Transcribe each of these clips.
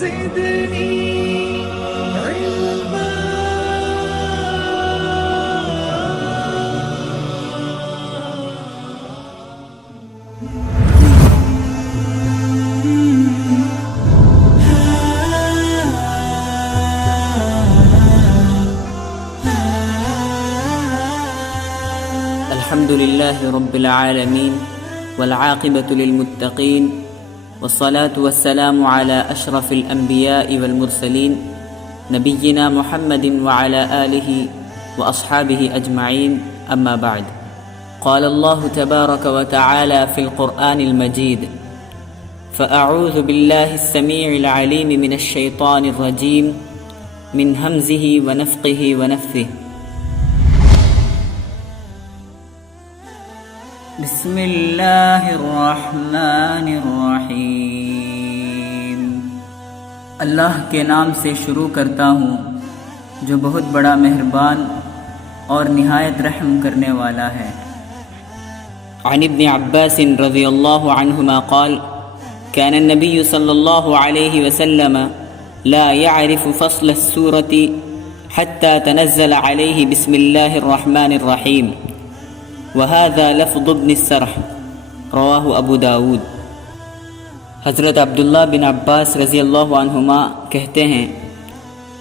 زدني علما. الحمد لله رب العالمين والعاقبة للمتقين والصلاة والسلام على أشرف الأنبياء والمرسلين نبينا محمد وعلى آله وأصحابه أجمعين، أما بعد. قال الله تبارك وتعالى في القرآن المجيد: فأعوذ بالله السميع العليم من الشيطان الرجيم من همزه ونفخه ونفثه. بسم اللہ الرحمن الرحیم. اللہ کے نام سے شروع کرتا ہوں جو بہت بڑا مہربان اور نہایت رحم کرنے والا ہے. عن ابن عباس رضی اللہ عنہما قال: كان النبي صلى الله عليه وسلم لا يعرف فصل السورة حتى تنزل عليه بسم الله الرحمن الرحيم، وهذا لفظ ابن السرح، رواہ ابو داود. حضرت عبداللہ بن عباس رضی اللہ عنہما کہتے ہیں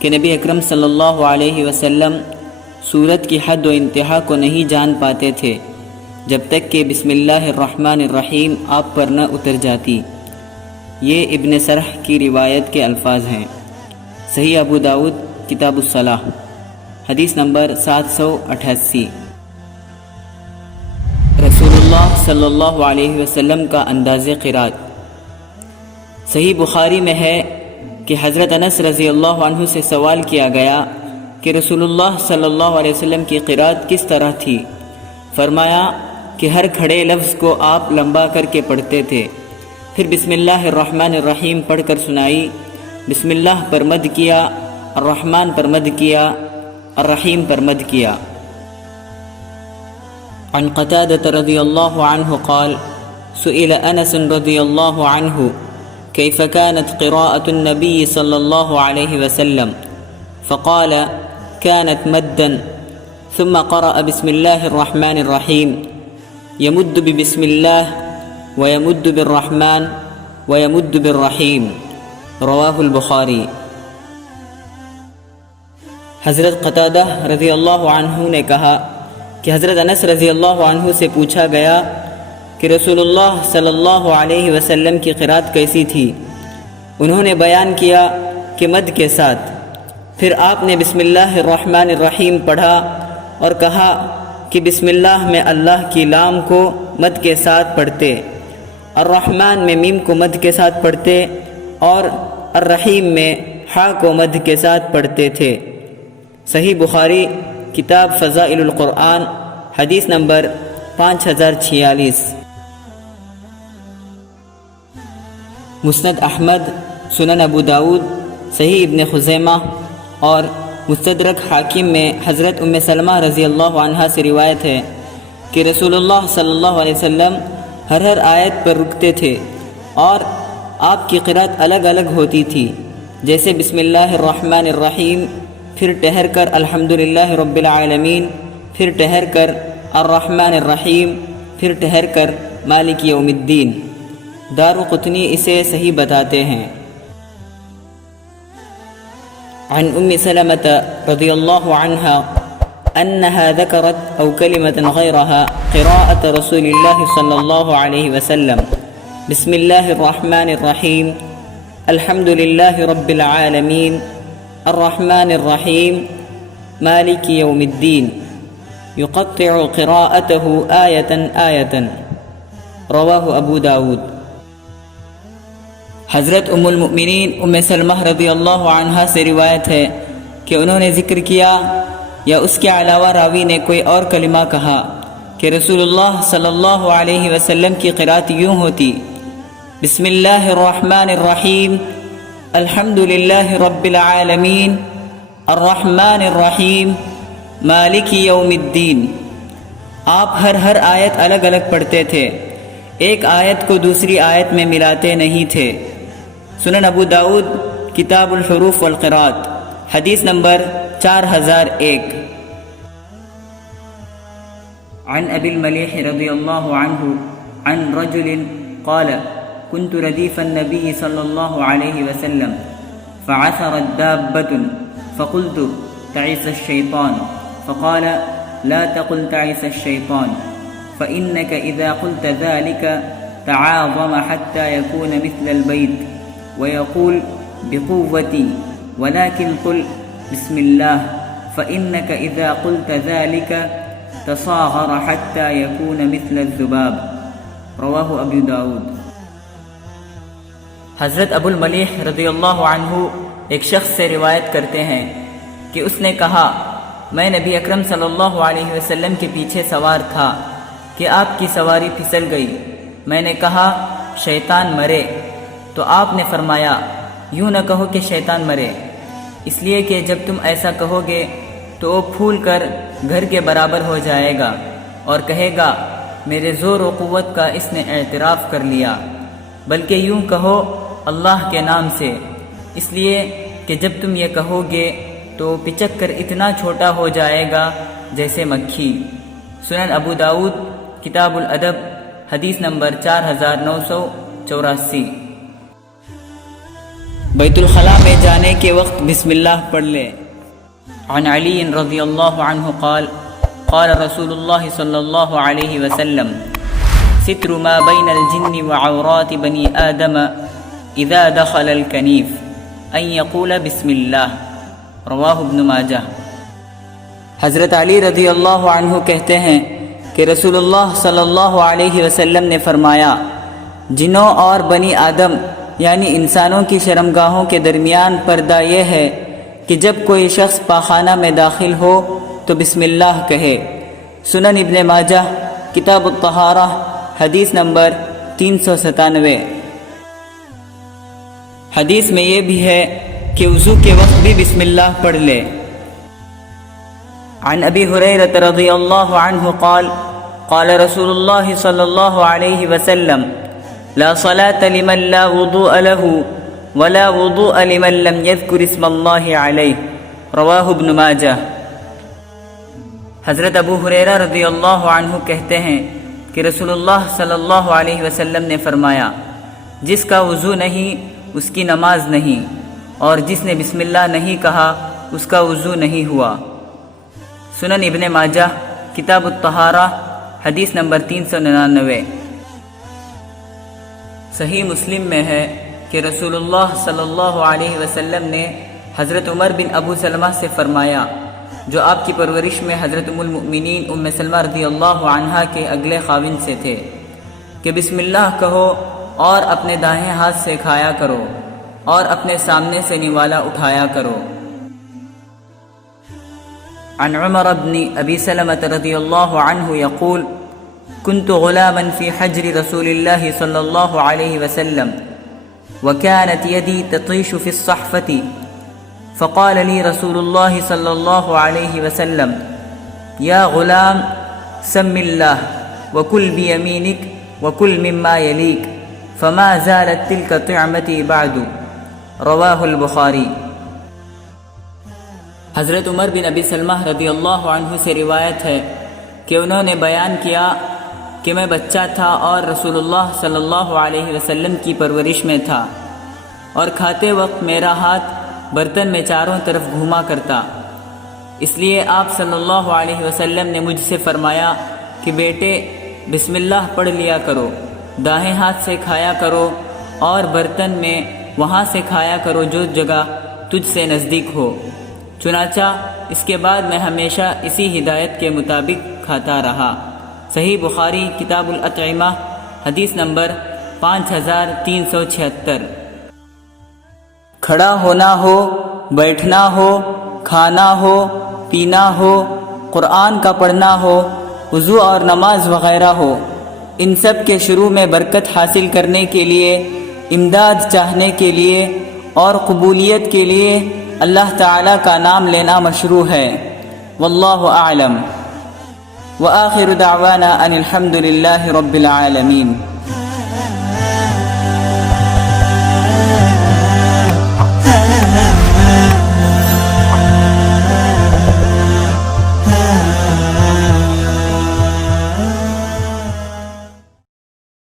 کہ نبی اکرم صلی اللہ علیہ وسلم سورت کی حد و انتہا کو نہیں جان پاتے تھے جب تک کہ بسم اللہ الرحمن الرحیم آپ پر نہ اتر جاتی. یہ ابن سرح کی روایت کے الفاظ ہیں. صحیح ابو داود کتاب الصلاح، حدیث نمبر 788. رسول اللہ صلی اللہ علیہ وسلم کا انداز قرات. صحیح بخاری میں ہے کہ حضرت انس رضی اللہ عنہ سے سوال کیا گیا کہ رسول اللہ صلی اللہ علیہ وسلم کی قرات کس طرح تھی. فرمایا کہ ہر کھڑے لفظ کو آپ لمبا کر کے پڑھتے تھے، پھر بسم اللہ الرحمن الرحیم پڑھ کر سنائی. بسم اللہ پر مد کیا، الرحمن پر مد کیا، الرحیم پر مد کیا. عن قتادة رضي الله عنه قال: سئل أنس رضي الله عنه كيف كانت قراءة النبي صلى الله عليه وسلم، فقال: كانت مدا ثم قرأ بسم الله الرحمن الرحيم، يمد ببسم الله ويمد بالرحمن ويمد بالرحيم، رواه البخاري. حضرت قتادہ رضی اللہ عنہ نے کہا کہ حضرت انس رضی اللہ عنہ سے پوچھا گیا کہ رسول اللہ صلی اللہ علیہ وسلم کی قرات کیسی تھی. انہوں نے بیان کیا کہ مد کے ساتھ. پھر آپ نے بسم اللہ الرحمن الرحیم پڑھا اور کہا کہ بسم اللہ میں اللہ کی لام کو مد کے ساتھ پڑھتے، الرحمن میں میم کو مد کے ساتھ پڑھتے اور الرحیم میں حا کو مد کے ساتھ پڑھتے تھے. صحیح بخاری کتاب فضائل القرآن، حدیث نمبر 5046. مسند احمد، سنن ابو داود، صحیح ابن خزیمہ اور مستدرک حاکم میں حضرت ام سلمہ رضی اللہ عنہا سے روایت ہے کہ رسول اللہ صلی اللہ علیہ وسلم ہر آیت پر رکتے تھے اور آپ کی قرات الگ الگ ہوتی تھی، جیسے بسم اللہ الرحمن الرحیم، پھر ٹہر کر الحمدللہ رب العالمین، پھر ٹہر کر الرحمن الرحیم، پھر ٹہر کر مالک یوم الدین. دارقطنی اسے صحیح بتاتے ہیں. عن ام سلمة رضی اللہ عنہا انہا ذکرت او کلمة غیرها قراءة رسول اللہ صلی اللہ علیہ وسلم بسم اللہ الرحمن الرحیم الحمدللہ رب العالمین الرحمن الرحیم مالک یوم الدین یقطع قراءته آیة آیة، رواہ ابو داود. حضرت ام المؤمنین ام سلمہ رضی اللہ عنہا سے روایت ہے کہ انہوں نے ذکر کیا یا اس کے علاوہ راوی نے کوئی اور کلمہ کہا کہ رسول اللہ صلی اللہ علیہ وسلم کی قرات یوں ہوتی: بسم اللہ الرحمن الرحیم الحمدللہ رب العالمین الرحمن الرحیم مالک یوم الدین. آپ ہر آیت الگ الگ پڑھتے تھے، ایک آیت کو دوسری آیت میں ملاتے نہیں تھے. سنن ابو داود کتاب الحروف والقراءت، حدیث نمبر 4001۔ عن ابی الملیح رضی اللہ عنہ عن رجل قال كنت ردیف النبی صلی اللہ علیہ وسلم فعثرت دابة فقلت تعس الشیطان فقال لا تقل تعس الشیطان فإنك إذا قلت ذلك تعاظم حتى يكون مثل البيت ويقول بقوتي، ولكن قل بسم الله فإنك إذا قلت ذلك تصاغر حتى يكون مثل الذباب، رواہ ابو داود۔ حضرت ابو الملیح رضی اللہ عنہ ایک شخص سے روایت کرتے ہیں کہ اس نے کہا، میں نبی اکرم صلی اللہ علیہ وسلم کے پیچھے سوار تھا کہ آپ کی سواری پھسل گئی۔ میں نے کہا شیطان مرے، تو آپ نے فرمایا یوں نہ کہو کہ شیطان مرے، اس لیے کہ جب تم ایسا کہو گے تو وہ پھول کر گھر کے برابر ہو جائے گا اور کہے گا میرے زور و قوت کا اس نے اعتراف کر لیا، بلکہ یوں کہو اللہ کے نام سے، اس لیے کہ جب تم یہ کہو گے تو پچک کر اتنا چھوٹا ہو جائے گا جیسے مکھی۔ سنن ابو داود کتاب الادب، حدیث نمبر 4984۔ بیت الخلاء میں جانے کے وقت بسم اللہ پڑھ لے۔ عن علی رضی اللہ عنہ قال قال رسول اللہ صلی اللہ علیہ وسلم ستر ما بین الجن وعورات بنی آدم اذا دخل الکنیف ان یقول بسم اللہ، رواہ ابن ماجہ۔ حضرت علی رضی اللہ عنہ کہتے ہیں کہ رسول اللہ صلی اللہ علیہ وسلم نے فرمایا، جنوں اور بنی آدم یعنی انسانوں کی شرمگاہوں کے درمیان پردہ یہ ہے کہ جب کوئی شخص پاخانہ میں داخل ہو تو بسم اللہ کہے۔ سنن ابن ماجہ کتاب الطہارہ، حدیث نمبر 397۔ حدیث میں یہ بھی ہے کہ وضو کے وقت بھی بسم اللہ پڑھ لے۔ عن ابی ہریرہ رضی اللہ عنہ قال قال رسول اللہ صلی اللہ علیہ وسلم لا صلاة لمن لا وضوء له ولا وضوء لمن لم يذكر اسم اللہ علیہ، رواہ ابن ماجہ۔ حضرت ابو ہریرہ رضی اللہ عنہ کہتے ہیں کہ رسول اللہ صلی اللہ علیہ وسلم نے فرمایا، جس کا وضو نہیں اس کی نماز نہیں، اور جس نے بسم اللہ نہیں کہا اس کا وضو نہیں ہوا۔ سنن ابن ماجہ کتاب الطہارہ، حدیث نمبر 399۔ صحیح مسلم میں ہے کہ رسول اللہ صلی اللہ علیہ وسلم نے حضرت عمر بن ابو سلمہ سے فرمایا، جو آپ کی پرورش میں حضرت ام المؤمنین ام سلمہ رضی اللہ عنہا کے اگلے خاوند سے تھے، کہ بسم اللہ کہو اور اپنے دائیں ہاتھ سے کھایا کرو اور اپنے سامنے سے نوالا اٹھایا کرو۔ عن عمر بن ابی سلمة رضی اللہ عنہ یقول كنت غلاما في حجر رسول الله صلى الله عليه وسلم وكانت يدي تطيش في الصحفة، فقال لي رسول الله صلى الله عليه وسلم يا غلام سم الله وكل بيمينك وكل مما يليك، فما زالت تلك طعمتي بعد، رواہ البخاری۔ حضرت عمر بن ابی سلمہ رضی اللہ عنہ سے روایت ہے کہ انہوں نے بیان کیا کہ میں بچہ تھا اور رسول اللہ صلی اللہ علیہ وسلم کی پرورش میں تھا، اور کھاتے وقت میرا ہاتھ برتن میں چاروں طرف گھوما کرتا، اس لیے آپ صلی اللہ علیہ وسلم نے مجھ سے فرمایا کہ بیٹے بسم اللہ پڑھ لیا کرو، دائیں ہاتھ سے کھایا کرو اور برتن میں وہاں سے کھایا کرو جو جگہ تجھ سے نزدیک ہو۔ چنانچہ اس کے بعد میں ہمیشہ اسی ہدایت کے مطابق کھاتا رہا۔ صحیح بخاری کتاب الاطعمہ، حدیث نمبر 5376۔ کھڑا ہونا ہو، بیٹھنا ہو، کھانا ہو، پینا ہو، قرآن کا پڑھنا ہو، وضو اور نماز وغیرہ ہو، ان سب کے شروع میں برکت حاصل کرنے کے لیے، امداد چاہنے کے لیے اور قبولیت کے لیے اللہ تعالیٰ کا نام لینا مشروع ہے۔ واللہ اعلم۔ وآخر دعوانا ان الحمد للہ رب العالمین۔